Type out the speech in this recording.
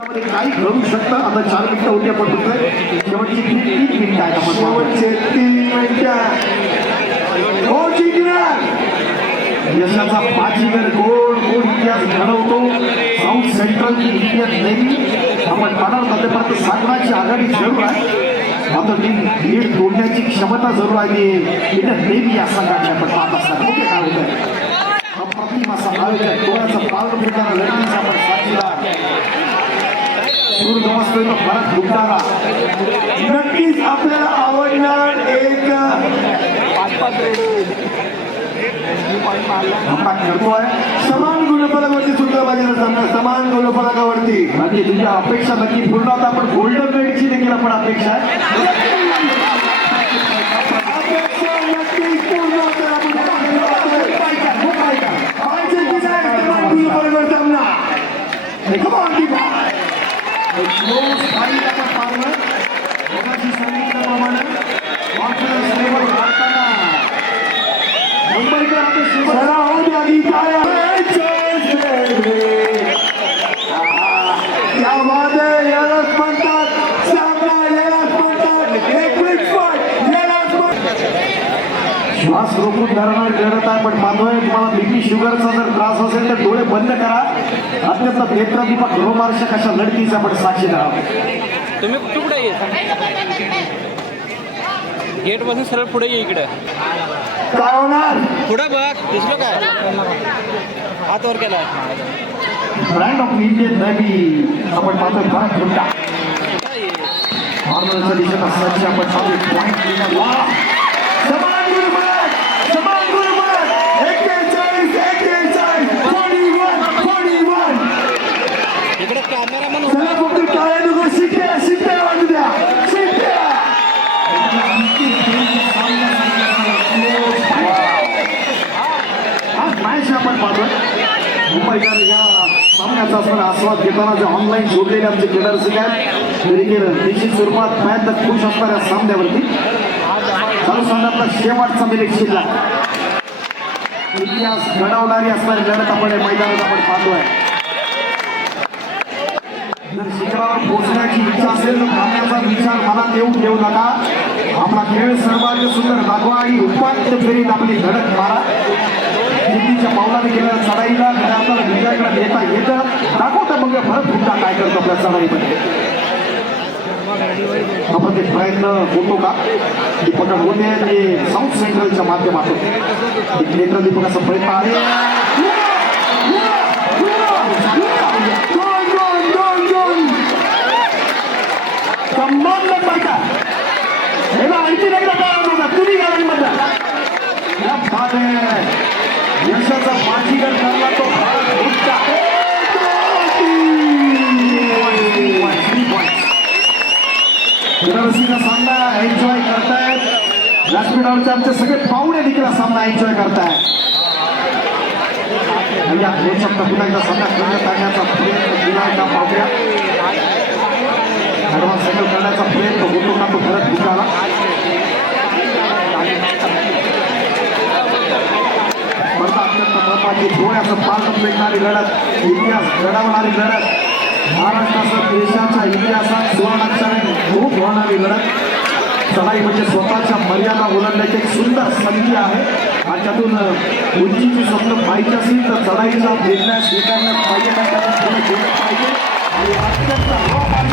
काही घडू शकतं. आता 4 मिनिटं होती आपण बघतोय शेवटची 3 मिनिटं आहेत आपण शेवटचे 3 मिनिटं हो जिंकणार यशाचा बाजीगर गोड गोड इतिहास घडवतो साऊथ सेंट्रल इंडियन नेव्ही आपण पदार्थापर्यंत सागराची आघाडी जरूर आहे मात्र ती लीड तोडण्याची क्षमता जरूर आहे इंडियन नेव्ही या संघाने आपण पाहत असताना कुठे काय होत आहे अप्रतिम असा आयोजन डोळ्याचं पालन फिरणारा लढणीचा आपण साथीदार सूर्यनमस्कार परत लुटारा नक्कीच आपल्याला आवडणार एक करतोय समान गुणफलकावरती सुद्धा माझ्या समान गुणफलकावरती म्हणजे तुझ्या अपेक्षा नक्की पूर्ण होता आपण गोल्डन मेडची देखील आपण अपेक्षा आहे श्वास रोखून धरणार लढत आहे पण मानतोय तुम्हाला बीपी शुगरचा जर त्रास असेल तर डोळे बंद करा अत्यंत नेत्रदीपक रोमार्शक अशा लढतीचा आपण साक्षीदार आहोत तुम्ही कुठे गेट पासून सरळ पुढे ये इकडे काय होणार पुढे बघ दिसलं काय हात वर केला ब्रँड ऑफ इंडियन नेव्ही आपण पाहतोय भारत हुंडा नॉर्मलच्या दिशेत असल्याचे आपण पाहतोय पॉईंट इकडे कॅमेरा म्हणून आपण पाहतोय मुंबईकर या सामन्याचा असणारा आस्वाद घेताना जे ऑनलाईन जोडलेले आमचे खेळाडू आहेत निश्चित स्वरूपात मॅच खुश असणाऱ्या सामन्यावरती चालू सामन्यातला शेवटचा मिनिट शिल्लक इतिहास घडवणारी असणारी लढत आपण मैदानात आपण पाहतोय जर शिखरावर पोहोचण्याची इच्छा असेल तर थांबण्याचा विचार मनात येऊ देऊ नका आपला खेळ सर्वांनी सुंदर दाखवा आणि उपांत्य फेरीत आपली धडक मारा जिद्दीच्या पावलाने केलेल्या चढाईला आपल्याला विजयाकडे येता येतं दाखवता मग भरत हुंडा काय करतो आपल्या चढाईमध्ये आपण ते प्रयत्न होतो का दीपक होते ते साऊथ सेंट्रलच्या माध्यमातून एक नेत्रदीपकाचा प्रयत्न आहे यशाचा बाजीगर ठरला तो सामना एन्जॉय करतायत व्यासपीठावरचे आमचे सगळे पाहुणे देखील सामना एन्जॉय करतायत या 2 शब्द पुन्हा एकदा सामना करण्यात आणण्याचा प्रयत्न केला एकदा पाहूया ॲडव्हान्स सेटल करण्याचा प्रयत्न होतो का तो परत विचारा अत्यंत महत्वाची डोळ्याचं पालन मिळणारी लढत इतिहास घडवणारी लढत महाराष्ट्रासह देशाच्या इतिहासात सुवर्णाक्षराने खूप होणारी लढत चढाई म्हणजे स्वतःच्या मर्यादा ओलांडण्याची एक सुंदर संधी आहे आणि त्यातून उंचीची स्वप्न पाहिजे असेल तर चढाईचा निर्णय स्वीकारण्यात पाहिजे आणि अत्यंत